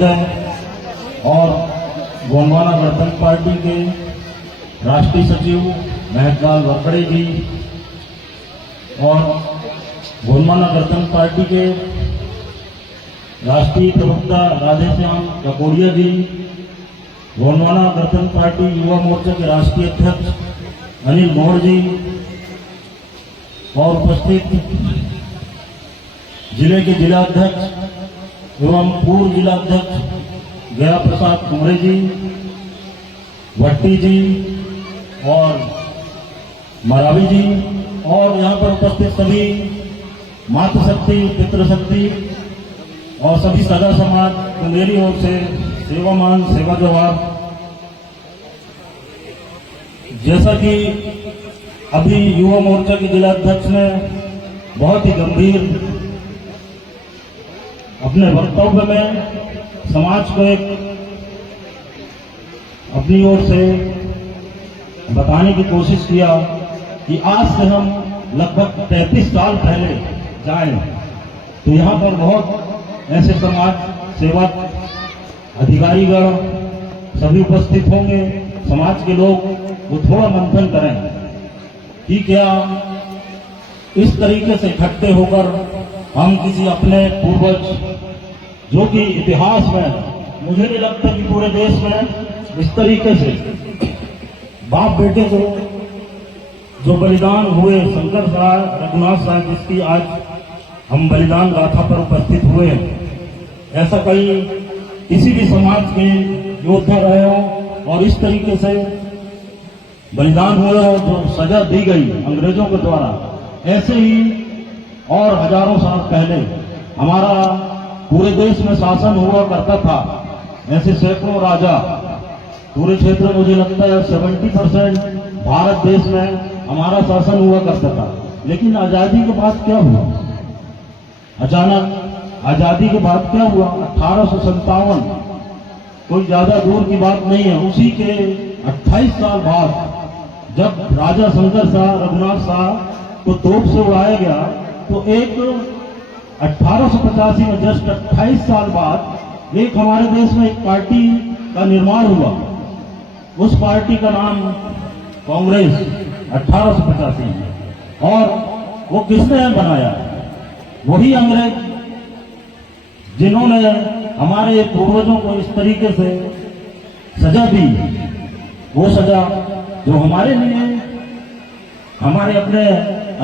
महोदय और गोंडवाना गणतंत्र पार्टी के राष्ट्रीय सचिव महकलाल वरकड़े जी और गोंडवाना गणतंत्र पार्टी के राष्ट्रीय प्रवक्ता राधेश्याम ककोड़िया जी, गोंडवाना गणतंत्र पार्टी युवा मोर्चा के राष्ट्रीय अध्यक्ष अनिल गौड़ जी और उपस्थित जिले के जिलाध्यक्ष एवं पूर्व जिलाध्यक्ष गया प्रसाद कुमरे जी, भट्टी जी और मरावी जी और यहाँ पर उपस्थित सभी मातृशक्ति, पितृशक्ति और सभी सदा समाज को मेरी ओर से सेवामान सेवा जवाब। जैसा कि अभी युवा मोर्चा के जिलाध्यक्ष ने बहुत ही गंभीर अपने वक्तव्य में समाज को एक अपनी ओर से बताने की कोशिश किया कि आज से हम लगभग 33 साल पहले जाएं तो यहाँ पर बहुत ऐसे समाज सेवक अधिकारीगण सभी उपस्थित होंगे। समाज के लोग वो थोड़ा मंथन करें कि क्या इस तरीके से इकट्ठे होकर हम किसी अपने पूर्वज जो कि इतिहास में मुझे नहीं लगता कि पूरे देश में इस तरीके से बाप बेटे को जो बलिदान हुए शंकर साहब, रघुनाथ साहब, जिसकी आज हम बलिदान गाथा पर उपस्थित हुए हैं, ऐसा कहीं किसी भी समाज के योद्धा रहे हो और इस तरीके से बलिदान हुए हो, जो सजा दी गई अंग्रेजों के द्वारा, ऐसे ही और हजारों साल पहले हमारा पूरे देश में शासन हुआ करता था। ऐसे सैकड़ों राजा पूरे क्षेत्र में, मुझे लगता है 70% भारत देश में हमारा शासन हुआ करता था। लेकिन आजादी के बाद क्या हुआ? अचानक आजादी के बाद क्या हुआ? 1857, कोई ज्यादा दूर की बात नहीं है, उसी के 28 साल बाद जब राजा शंकर साहब, रघुनाथ साहब को तोप से उड़ाया गया, तो एक 1885 में जस्ट 28 साल बाद एक हमारे देश में एक पार्टी का निर्माण हुआ। उस पार्टी का नाम कांग्रेस 1885 में। और वो किसने बनाया? वही अंग्रेज जिन्होंने हमारे पूर्वजों को इस तरीके से सजा दी। वो सजा जो हमारे लिए, हमारे अपने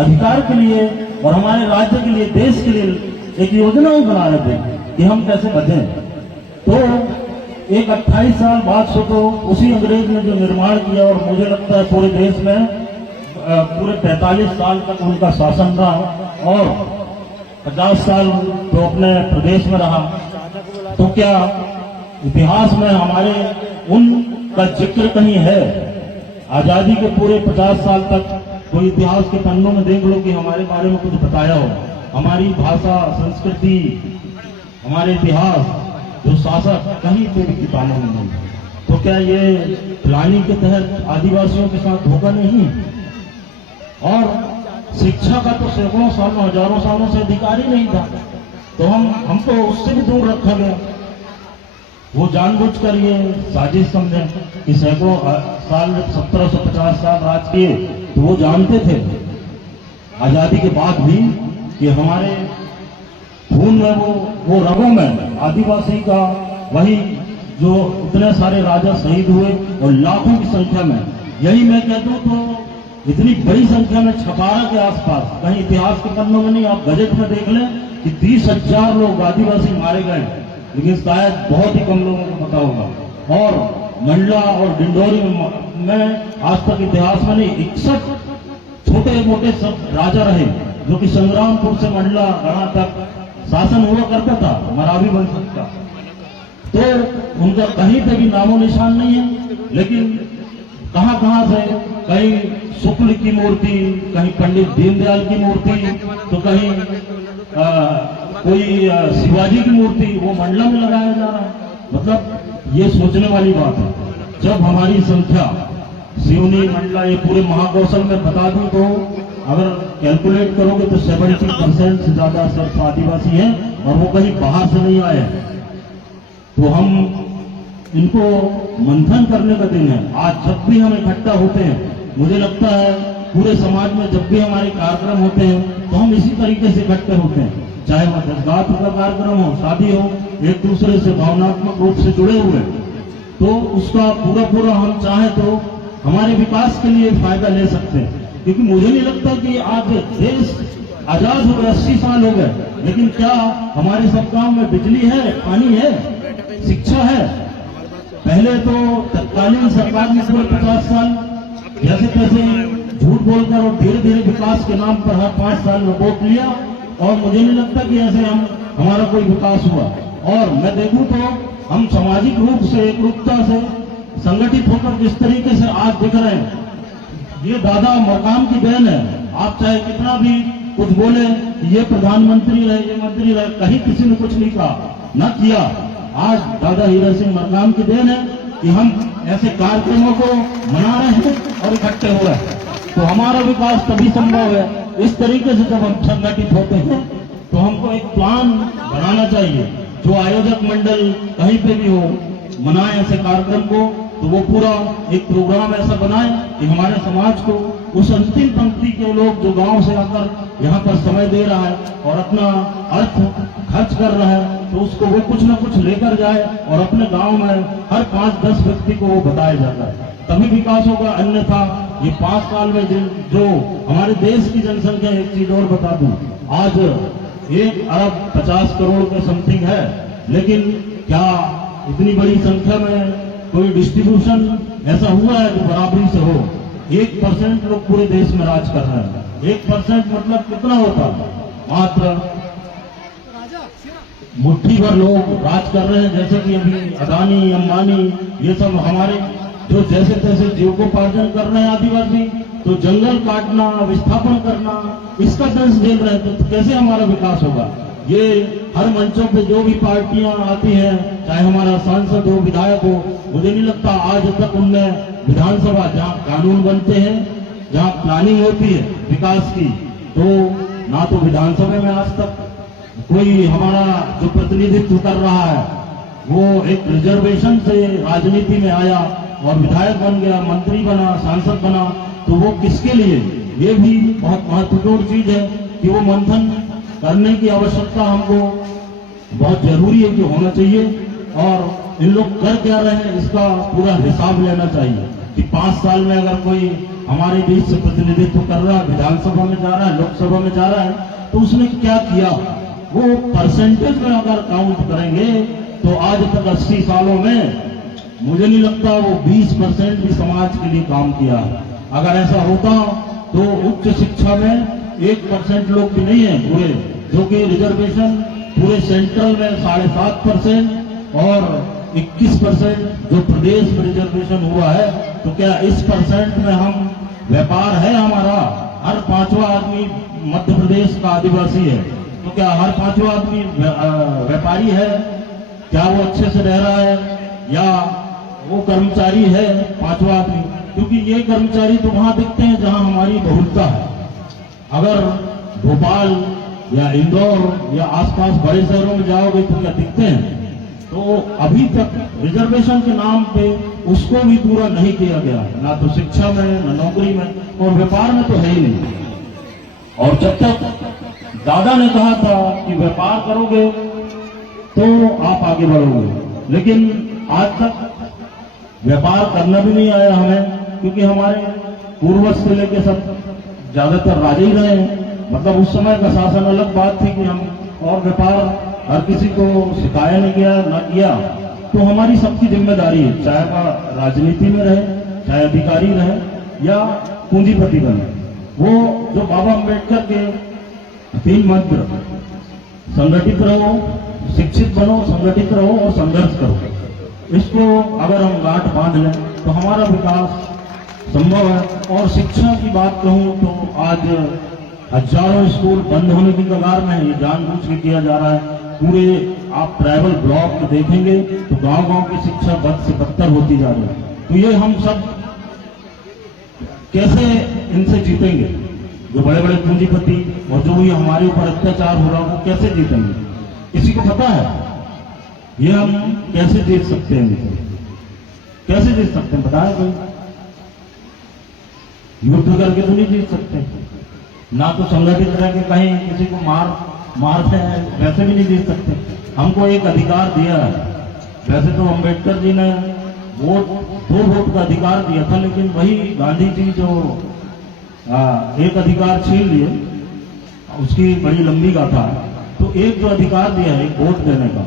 अधिकार के लिए और हमारे राज्य के लिए, देश के लिए एक योजना ही बना रहे थे कि हम कैसे बचें। तो एक 28 साल बाद से तो उसी अंग्रेज ने जो निर्माण किया, और मुझे लगता है पूरे देश में पूरे 43 साल तक उनका शासन रहा और 50 साल तो अपने प्रदेश में रहा। तो क्या इतिहास में हमारे उनका जिक्र कहीं है? आजादी के पूरे 50 साल तक कोई इतिहास के पन्नों में देख लो कि हमारे बारे में कुछ बताया हो, हमारी भाषा, संस्कृति, हमारे इतिहास, जो शासक, कहीं पे भी किताबों में नहीं। तो क्या ये प्लानिंग के तहत आदिवासियों के साथ धोखा नहीं? और शिक्षा का तो सैकड़ों सालों, हजारों सालों से अधिकार ही नहीं था, तो हम तो उससे भी दूर रखा गया। वो जानबूझकर ये साजिश समझे कि सैकड़ों साल, 1750 साल राज किए, तो वो जानते थे आजादी के बाद भी कि हमारे खून में, वो रगों में आदिवासी का वही जो इतने सारे राजा शहीद हुए और लाखों की संख्या में, यही मैं कहता हूं तो इतनी बड़ी संख्या में छपारा के आसपास, कहीं इतिहास के पन्नों में नहीं, आप गजट में देख लें कि 30,000 लोग आदिवासी मारे गए, लेकिन शायद बहुत ही कम लोगों को पता होगा। और मंडला और डिंडोरी में आज तक इतिहास में नहीं, 61 छोटे मोटे सब राजा रहे जो कि संग्रामपुर से मंडला गढ़ा तक शासन हुआ करता था, मरावी वंश का। तो उनका कहीं पे भी नामो निशान नहीं है। लेकिन कहां कहां से, कहीं शुक्ल की मूर्ति, कहीं पंडित दीनदयाल की मूर्ति, तो कहीं कोई शिवाजी की मूर्ति, वो मंडला में लगाया जा रहा है। मतलब ये सोचने वाली बात है। जब हमारी संख्या सिवनी, मंडला, ये पूरे महाकौशल में बता दूं तो अगर कैलकुलेट करोगे तो 70% से ज्यादा सिर्फ आदिवासी हैं, और वो कहीं बाहर से नहीं आए हैं। तो हम इनको मंथन करने का दिन है। आज जब भी हम इकट्ठा होते हैं, मुझे लगता है पूरे समाज में जब भी हमारे कार्यक्रम होते हैं तो हम इसी तरीके से इकट्ठे होते हैं, चाहे वह दसगात का कार्यक्रम हो, शादी हो, एक दूसरे से भावनात्मक रूप से जुड़े हुए, तो उसका पूरा हम चाहे तो हमारे विकास के लिए फायदा ले सकते हैं। क्योंकि मुझे नहीं लगता कि आज देश आजाद हो गए, 80 साल हो गए, लेकिन क्या हमारे सब गांव में बिजली है, पानी है, शिक्षा है? पहले तो तत्कालीन सरकार ने पूरे 50 साल जैसे तैसे झूठ बोलकर और धीरे धीरे विकास के नाम पर हर 5 साल में वोट लिया, और मुझे नहीं लगता कि ऐसे हमारा कोई विकास हुआ। और मैं देखूं तो हम सामाजिक रूप से, एकरूपता से संगठित होकर जिस तरीके से आज दिख रहे हैं, ये दादा मकाम की देन है। आप चाहे कितना भी कुछ बोले, ये प्रधानमंत्री रहे, ये मंत्री रहे, कहीं किसी ने कुछ नहीं कहा, न किया। आज दादा हीरा सिंह मरकाम की देन है कि हम ऐसे कार्यक्रमों को मना रहे हैं और इकट्ठे हुए हैं, तो हमारा विकास तभी संभव है। इस तरीके से जब हम संगठित होते हैं तो हमको एक प्लान बनाना चाहिए। जो आयोजक मंडल कहीं पे भी हो, मनाए ऐसे कार्यक्रम को, तो वो पूरा एक प्रोग्राम ऐसा बनाए कि हमारे समाज को उस अंतिम पंक्ति के लोग जो गांव से आकर यहाँ पर समय दे रहा है और अपना अर्थ खर्च कर रहा है, तो उसको वो कुछ न कुछ लेकर जाए और अपने गांव में हर 5-10 व्यक्ति को वो बताया जाता है, तभी विकास होगा। अन्यथा ये 5 साल में जो हमारे देश की जनसंख्या, एक चीज और बता दूं, आज 1 अरब 50 करोड़ के समथिंग है, लेकिन क्या इतनी बड़ी संख्या में कोई डिस्ट्रीब्यूशन ऐसा हुआ है जो बराबरी से हो? 1% लोग पूरे देश में राज कर रहे हैं। 1% मतलब कितना होता? मात्र मुट्ठी भर लोग राज कर रहे हैं। जैसे कि अभी अदानी, अंबानी, ये सब हमारे जो जैसे तैसे जीविकोपार्जन कर रहे हैं आदिवासी, तो जंगल काटना, विस्थापन करना, इसका दंश झेल रहे हैं, तो कैसे हमारा विकास होगा? ये हर मंचों पे जो भी पार्टियां आती हैं, चाहे हमारा सांसद हो, विधायक हो, मुझे नहीं लगता आज तक उनने विधानसभा जहाँ कानून बनते हैं, जहाँ प्लानिंग होती है विकास की, तो ना तो विधानसभा में आज तक कोई हमारा जो प्रतिनिधित्व कर रहा है वो एक रिजर्वेशन से राजनीति में आया और विधायक बन गया, मंत्री बना, सांसद बना, तो वो किसके लिए? ये भी बहुत महत्वपूर्ण चीज है कि वो मंथन करने की आवश्यकता हमको बहुत जरूरी है कि होना चाहिए। और इन लोग कर क्या रहे हैं इसका पूरा हिसाब लेना चाहिए कि 5 साल में अगर कोई हमारे बीच से प्रतिनिधित्व कर रहा है, विधानसभा में जा रहा है, लोकसभा में जा रहा है, तो उसने क्या किया? वो परसेंटेज में अगर काउंट करेंगे तो आज तक 80 सालों में मुझे नहीं लगता वो 20% भी समाज के लिए काम किया है। अगर ऐसा होता तो उच्च शिक्षा में 1% लोग भी नहीं है पूरे, जो कि रिजर्वेशन पूरे सेंट्रल में 7.5% और 21% जो प्रदेश में रिजर्वेशन हुआ है, तो क्या इस परसेंट में हम व्यापार है हमारा? हर 5वां आदमी मध्य प्रदेश का आदिवासी है, तो क्या हर 5वां आदमी व्यापारी है? क्या वो अच्छे से रह रहा है या वो कर्मचारी है 5वां आदमी? क्योंकि ये कर्मचारी तो वहां दिखते हैं जहां हमारी बहुलता है। अगर भोपाल या इंदौर या आसपास बड़े शहरों में जाओगे तो क्या दिखते हैं? तो अभी तक रिजर्वेशन के नाम पे उसको भी पूरा नहीं किया गया, ना तो शिक्षा में, ना नौकरी में, और व्यापार में तो है ही नहीं। और जब तक दादा ने कहा था कि व्यापार करोगे तो आप आगे बढ़ोगे, लेकिन आज तक व्यापार करना भी नहीं आया हमें, क्योंकि हमारे पूर्वज से लेके सब ज्यादातर राजे ही रहे हैं। मतलब उस समय का शासन अलग बात थी कि हम, और व्यापार हर किसी को सिखाया नहीं गया, ना किया। तो हमारी सबकी जिम्मेदारी है, चाहे वह राजनीति में रहे, चाहे अधिकारी रहे या पूंजीपति बने। वो जो बाबा अम्बेडकर के 3 मंत्र, संगठित रहो, शिक्षित बनो, संगठित रहो और संघर्ष करो, इसको अगर हम गांठ बांध लें तो हमारा विकास संभव है। और शिक्षा की बात कहूं तो आज हजारों स्कूल बंद होने की कगार में, ये जानबूझ के किया जा रहा है। पूरे आप ट्राइबल ब्लॉक में देखेंगे तो गांव-गांव की शिक्षा बद से बदतर होती जा रही है। तो ये हम सब कैसे इनसे जीतेंगे? जो बड़े बड़े पूंजीपति और जो भी हमारे ऊपर अत्याचार हो रहा है वो कैसे जीतेंगे? किसी को पता है? ये हम कैसे जीत सकते हैं? कैसे जीत सकते हैं बताएं कोई? युद्ध करके तो नहीं जीत सकते, ना तो संगठित रह के कहीं किसी को मारते हैं, वैसे भी नहीं जीत सकते। हमको एक अधिकार दिया है। वैसे तो अंबेडकर जी ने दो वोट का अधिकार दिया था, लेकिन वही गांधी जी जो एक अधिकार छीन लिए, उसकी बड़ी लंबी गाथा है। तो एक जो अधिकार दिया है वोट देने का,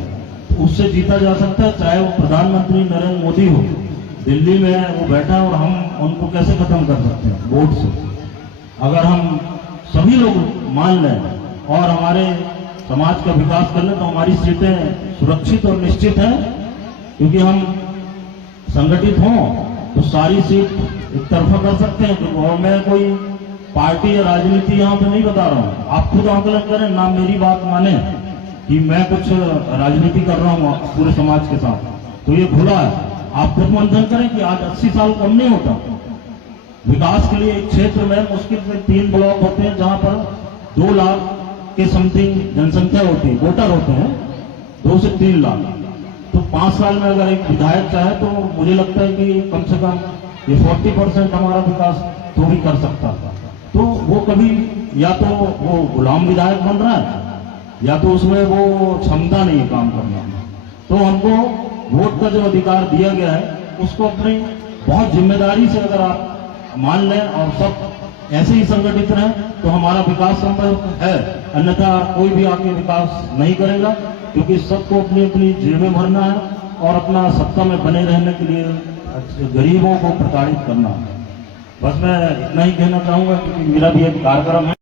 तो उससे जीता जा सकता है। चाहे वो प्रधानमंत्री नरेंद्र मोदी हो, दिल्ली में वो बैठा, और हम उनको कैसे खत्म कर सकते हैं? वोट से। अगर हम सभी लोग मान लें और हमारे समाज का विकास कर लें, तो हमारी सीटें सुरक्षित और निश्चित हैं। क्योंकि हम संगठित हों तो सारी सीट एक तरफा कर सकते हैं। और मैं कोई पार्टी या राजनीति यहाँ पे नहीं बता रहा हूँ, आप खुद आंकलन करें, ना मेरी बात माने कि मैं कुछ राजनीति कर रहा हूँ पूरे समाज के साथ, तो ये भूला है। आप खुद मंथन करें कि आज 80 साल कम नहीं होता। विकास के लिए एक क्षेत्र में मुश्किल से 3 ब्लॉक होते हैं, जहां पर 2 लाख के समथिंग जनसंख्या होती है, वोटर होते हैं 2 से 3 लाख। तो 5 साल में अगर एक विधायक चाहे तो मुझे लगता है कि कम से कम ये 40% हमारा विकास तो भी कर सकता था। तो वो कभी या तो वो गुलाम विधायक बन रहा है, या तो उसमें वो क्षमता नहीं है काम करने में। तो हमको वोट का जो अधिकार दिया गया है, उसको अपनी बहुत जिम्मेदारी से अगर आप मान लें और सब ऐसे ही संगठित रहें, तो हमारा विकास संभव है। अन्यथा कोई भी आके विकास नहीं करेगा, क्योंकि सबको अपनी अपनी जेबें भरना है और अपना सत्ता में बने रहने के लिए गरीबों को प्रताड़ित करना है। बस मैं इतना ही कहना चाहूंगा, क्योंकि मेरा भी एक कार्यक्रम है।